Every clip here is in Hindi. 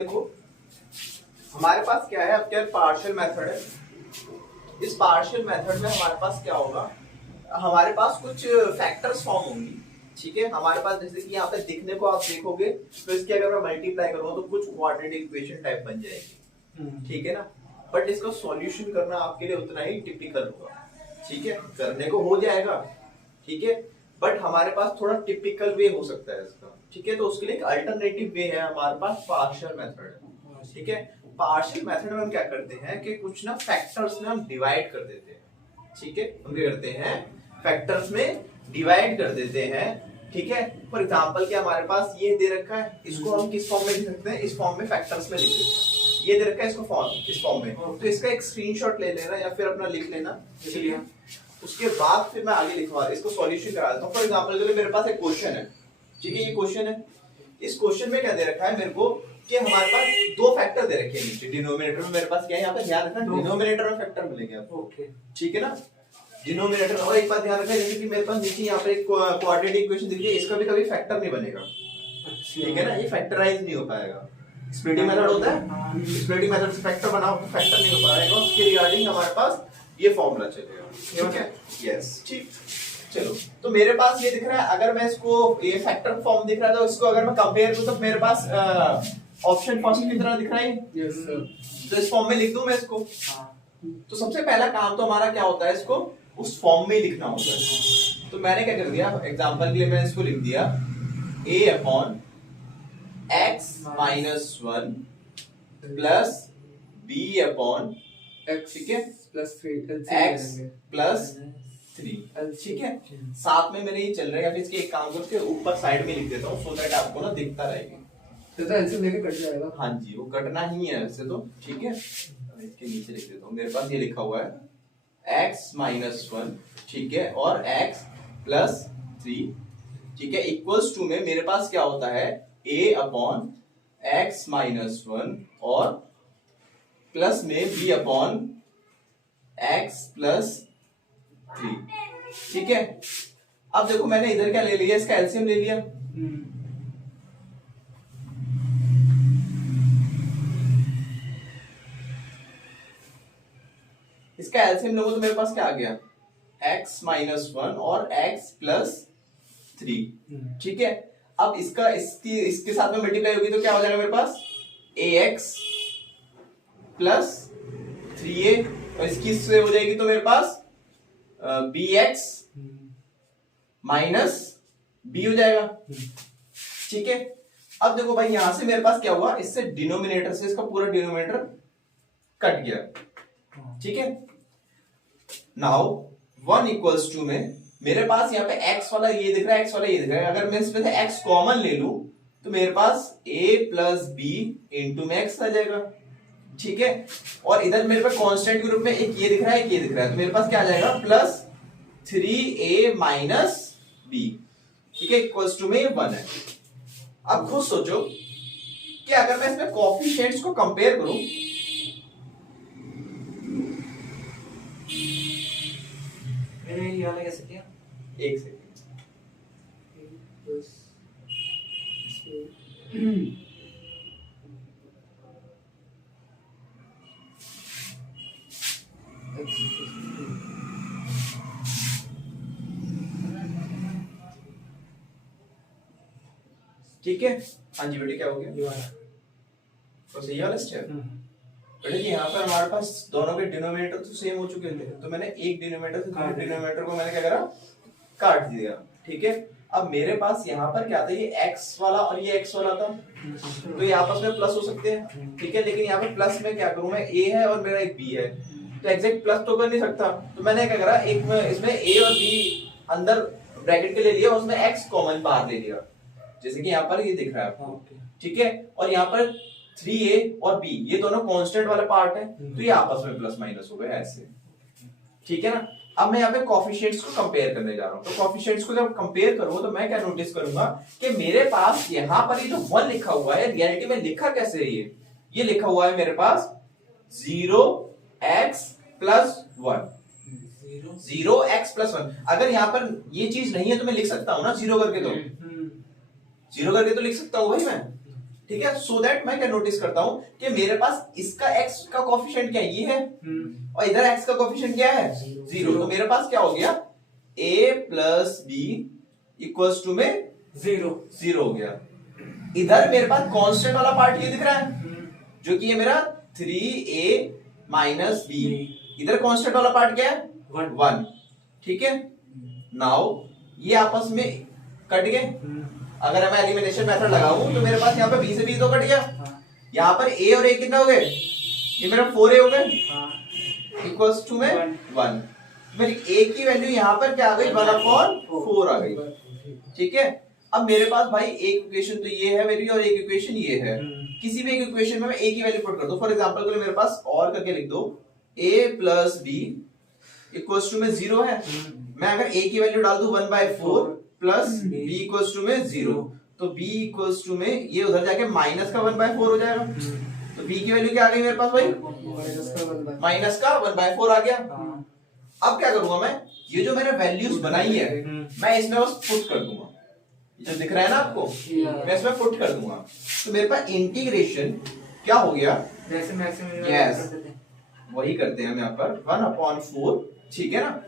देखो हमारे पास क्या है, अब क्या पार्शियल मेथड है। इस पार्शियल मेथड में हमारे पास क्या होगा, हमारे पास कुछ फैक्टर्स फॉर्म होंगी। ठीक है, हमारे पास जैसे कि यहाँ पे दिखने को आप देखोगे तो इसके अगर मैं मल्टीप्लाई करूँ तो कुछ क्वाड्रेटिक इक्वेशन टाइप बन जाएगी। ठीक है ना, बट इसका सॉल्यूशन करना आपके लिए उतना ही टिपिकल होगा। ठीक है, करने को हो जाएगा। ठीक है, बट हमारे पास थोड़ा टिपिकल वे हो सकता है इसका। ठीक है, तो उसके लिए एक अल्टरनेटिव वे है हमारे पास, पार्शियल मेथड है। ठीक है, पार्शियल मेथड में हम क्या करते हैं कि कुछ ना फैक्टर्स में हम डिवाइड कर देते हैं। ठीक है, हम क्या करते हैं, फैक्टर्स में डिवाइड कर देते हैं। ठीक है, फॉर एग्जांपल क्या हमारे पास ये दे रखा है, इसको हम किस फॉर्म में लिख सकते हैं, इस फॉर्म में फैक्टर्स में लिख देते हैं। ये दे रखा है इसको फॉर्म, इस फॉर्म में, तो इसका एक स्क्रीनशॉट ले लेना या फिर अपना लिख लेना। चलिए, उसके बाद फिर मैं आगे लिखवा इसको सॉल्यूशन करा देता हूँ। फॉर एग्जांपल के लिए मेरे पास एक क्वेश्चन है। ठीक है, ये क्वेश्चन है, इस क्वेश्चन में क्या दे रखा है मेरे को कि हमारे पास दो फैक्टर दे रखे हैं नीचे। डिनोमिनेटर में मेरे पास क्या है, यहाँ पे ध्यान रखना, डिनोमिनेटर में फैक्टर मिलेंगे आपको। ओके, ठीक है ना, डिनोमिनेटर। और एक बात ध्यान रखना, जैसे कि मेरे पास नीचे यहाँ पे एक क्वाड्रेटिक इक्वेशन दिख रही है, इसका भी कभी फैक्टर नहीं बनेगा। ठीक है ना, ये फैक्टराइज नहीं हो पाएगा। स्प्लिटिंग मेथड होता है, स्प्लिटिंग मेथड से फैक्टर बनाओ तो फैक्टर नहीं हो पाएगा, उसके रिगार्डिंग हमारे पास ये फॉर्मूला चलेगा। ठीक है, यस, ठीक। चलो, तो मेरे पास ये दिख रहा है, अगर मैं इसको, ये फैक्टर फॉर्म दिख रहा है, तो इसको अगर मैं कंपेयर करूं तो मेरे पास ऑप्शन फर्स्ट की तरह दिख रहा है। Yes sir. तो इस फॉर्म में लिख दूं मैं इसको। तो सबसे पहला काम तो हमारा क्या होता है, इसको उस फॉर्म में ही लिखना होता है। तो मैंने क्या कर दिया, एग्जांपल के लिए मैंने इसको लिख दिया a upon x minus 1 plus b upon x, ठीक है, प्लस 3 x प्लस 3। ठीक है, साथ में मेरे ये चल रहा है, या फिर इसके एक काम करके ऊपर साइड में लिख देता हूँ, सो दैट आपको ना दिखता रहेगा। तो एलसीएम लेके कट जाएगा। हाँ जी, वो कटना ही है वैसे तो। ठीक है, इसके नीचे लिख देता हूँ, मेरे पास ये लिखा हुआ है x माइनस 1, ठीक है, और x प्लस 3। ठीक है, इक्वल्स टू में मेरे पास क्या होता है, a अपॉन x माइनस 1 और प्लस में b अपॉन x प्लस 3। ठीक है, अब देखो मैंने इधर क्या ले लिया, इसका एलसीएम ले लिया। इसका एलसीएम लोगों तो मेरे पास क्या आ गया, x माइनस 1 और x प्लस 3। ठीक है, अब इसका इसके साथ में मल्टीप्लाई होगी तो क्या हो जाएगा मेरे पास, ax प्लस 3a, और इसकी इससे हो जाएगी तो मेरे पास bx माइनस b हो जाएगा। ठीक है, अब देखो भाई यहां से मेरे पास क्या हुआ, इससे डिनोमिनेटर से इसका पूरा डिनोमिनेटर कट गया। ठीक है, नाउ 1 इक्वल्स टू में मेरे पास यहाँ पे x वाला ये दिख रहा है, x वाला ये दिख रहा है, अगर मैं इसमें से x कॉमन ले लूं तो मेरे पास a प्लस b इंटू में x आ जाएगा। ठीक है, और इधर मेरे पास कांस्टेंट के रूप में एक ये दिख रहा है, एक ये दिख रहा है, तो मेरे पास क्या आ जाएगा, प्लस 3a माइनस b। ठीक है, इक्वल्स टू में 1 है। अब खुद सोचो कि अगर मैं इसमें कोएफिशिएंट्स को कंपेयर करूं, मैंने ये वाला कैसे किया, एक सेकंड, ठीक है। हाँ जी बेटे, क्या हो गया, ये वाला तो सही वाला स्टेप। बेटे जी यहाँ पर हमारे पास दोनों के डिनोमिनेटर तो सेम हो चुके थे, तो मैंने एक डिनोमिनेटर से दूसरे डिनोमिनेटर को मैंने क्या करा, काट दिया। ठीक है, अब मेरे पास यहाँ पर क्या था, ये x वाला और ये x वाला था, तो ये आपस में प्लस हो सकते हैं। ठीक है, लेकिन यहाँ पे प्लस में क्या करूं मैं, a है और मेरा एक b है, तो एग्जैक्ट प्लस तो कर नहीं सकता, तो मैंने क्या करा, एक में इसमें a और b अंदर ब्रैकेट के ले लिया, उसमें x कॉमन बाहर ले लिया, जैसे कि यहाँ पर ये दिख रहा है आपको। ठीक है, और यहाँ पर 3a और b ये दोनों कांस्टेंट वाला पार्ट है, तो ये आपस में प्लस माइनस हो गए ऐसे। ठीक है ना, अब मैं यहाँ पे कोएफिशिएंट्स को कंपेयर करने जा रहा हूँ, तो कोएफिशिएंट्स को जब कंपेयर करूँ तो मैं क्या नोटिस करूंगा कि मेरे पास यहाँ पर ये जो 1 लिखा हुआ है, रियलिटी में लिखा कैसे है, ये लिखा हुआ है मेरे पास 0x प्लस 1, 0x प्लस 1। अगर यहाँ पर ये चीज नहीं है तो मैं लिख सकता हूँ ना 0 करके, तो 0 करके तो लिख सकता हूँ भाई मैं। ठीक है, सो दैट मैं क्या नोटिस करता हूं कि मेरे पास इसका x का कोफिशिएंट क्या है, ये है, और इधर x का कोफिशिएंट क्या है, 0। तो मेरे पास क्या हो गया, a plus b equals to में 0 हो गया। इधर मेरे पास कांस्टेंट वाला पार्ट ये दिख रहा है, जो कि ये मेरा 3a माइनस b, इधर कांस्टेंट वाला पार्ट क्या है, 1। ठीक है, नाउ ये आपस में कट गए। अगर मैं एलिमिनेशन मेथड लगाऊं तो मेरे पास यहाँ पे b से b तो कट गया, यहाँ पर a और a कितना हो गए, ये मेरा 4a हो गए इक्वल्स टू में 1। मेरी a की वैल्यू यहाँ पर क्या आ गई, 1/4 आ गई। ठीक है, अब मेरे पास भाई एक इक्वेशन तो ये है मेरी और एक इक्वेशन ये है। किसी भी एक इक्वेशन में मैं a की वैल्यू पुट कर दूं, फॉर एग्जांपल के लिए मेरे पास और करके लिख दो a plus b equals to में 0 है। मैं अगर a की वैल्यू डाल दूं 1/4 प्लस b इक्वल्स टू में 0, तो b इक्वल्स टू में ये उधर जाके माइनस का 1/4 हो जाएगा। तो b की वैल्यू क्या आ गई मेरे पास भाई, माइनस का 1/4 आ गया। अब क्या करूंगा मैं, ये जो मैंने वैल्यूज बनाई है मैं इसमें बस पुट कर दूंगा, ये जो दिख रहा है ना आपको, मैं इसमें पुट कर दूंगा। तो मेरे पास इंटीग्रेशन क्या हो गया, यस वही करते हैं हम यहाँ पर 1/4, ठीक है ना,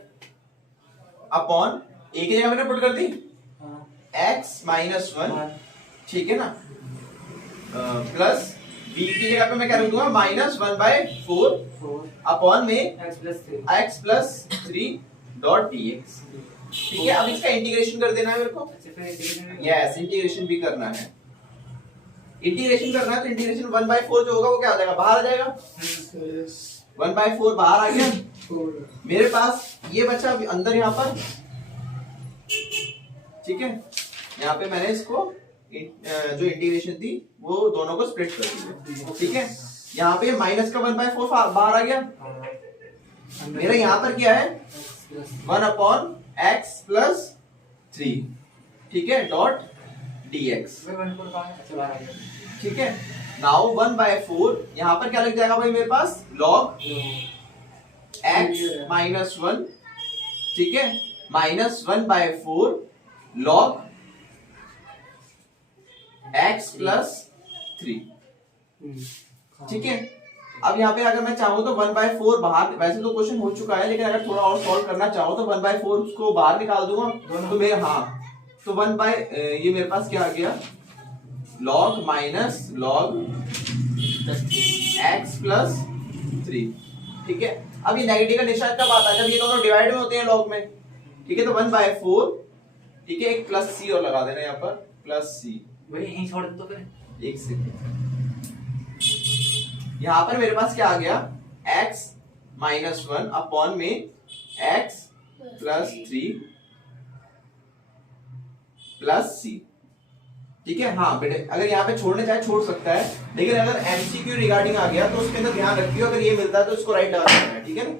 अपॉन a की जगह मैंने पुट कर दी x माइनस 1, ठीक है ना, प्लस b की जगह पे मैं क्या रख दूंगा, माइनस 1/4 अपॉन में x प्लस 3 डॉट dx। ठीक है, अब इसका इंटीग्रेशन कर देना है मेरे को, यस इंटीग्रेशन भी करना है। इंटीग्रेशन करना है तो इंटीग्रेशन 1/4 जो होगा वो क्या हो जाएगा, बाहर आ जाएगा, 1/4 बाहर आ गया। मेरे पास ये बचा अभी अंदर यहाँ पर, ठीक है, यहाँ पे मैंने इसको जो इंटीग्रेशन थी वो दोनों को स्प्लिट कर दिया। ठीक है, यहाँ पे माइनस का 1/4 बाहर आ गया। मेरा यहाँ पर क्या है, 1/x प्लस 3, ठीक है, डॉट dx। ठीक है, नाउ 1/4 यहाँ पर क्या लग जाएगा भाई मेरे पास, log x माइनस 1, ठीक है, माइनस 1/4 log x प्लस 3। ठीक है, अब यहाँ पे अगर मैं चाहूँ तो 1/4 बाहर, वैसे तो क्वेश्चन हो चुका है लेकिन अगर थोड़ा और सॉल्व करना चाहूँ तो 1/4 उसको बाहर निकाल दूंगा तो मेरे, हाँ तो ये मेरे पास क्या आ गया, log minus log x plus 3। ठीक है, अब ये नेगेटिव का निशान कब आता है, जब ये दोनों डिवाइड में होते हैं log में। ठीक है, तो 1/4, ठीक है, एक प्लस c और लगा देना यहाँ पर, प्लस c, वही यहीं छोड़ दे तो फिर एक सेकंड। यहाँ पर मेरे पास क्या आ गया, x माइनस 1 अपॉन में x प्लस 3 प्लस c। ठीक है, हाँ बेटे अगर यहाँ पे छोड़ने चाहे छोड़ सकता है, लेकिन अगर MCQ रिगार्डिंग आ गया तो उसके अंदर ध्यान रखियो, अगर ये मिलता है तो इसको राइट डाल देना है। ठीक है ना।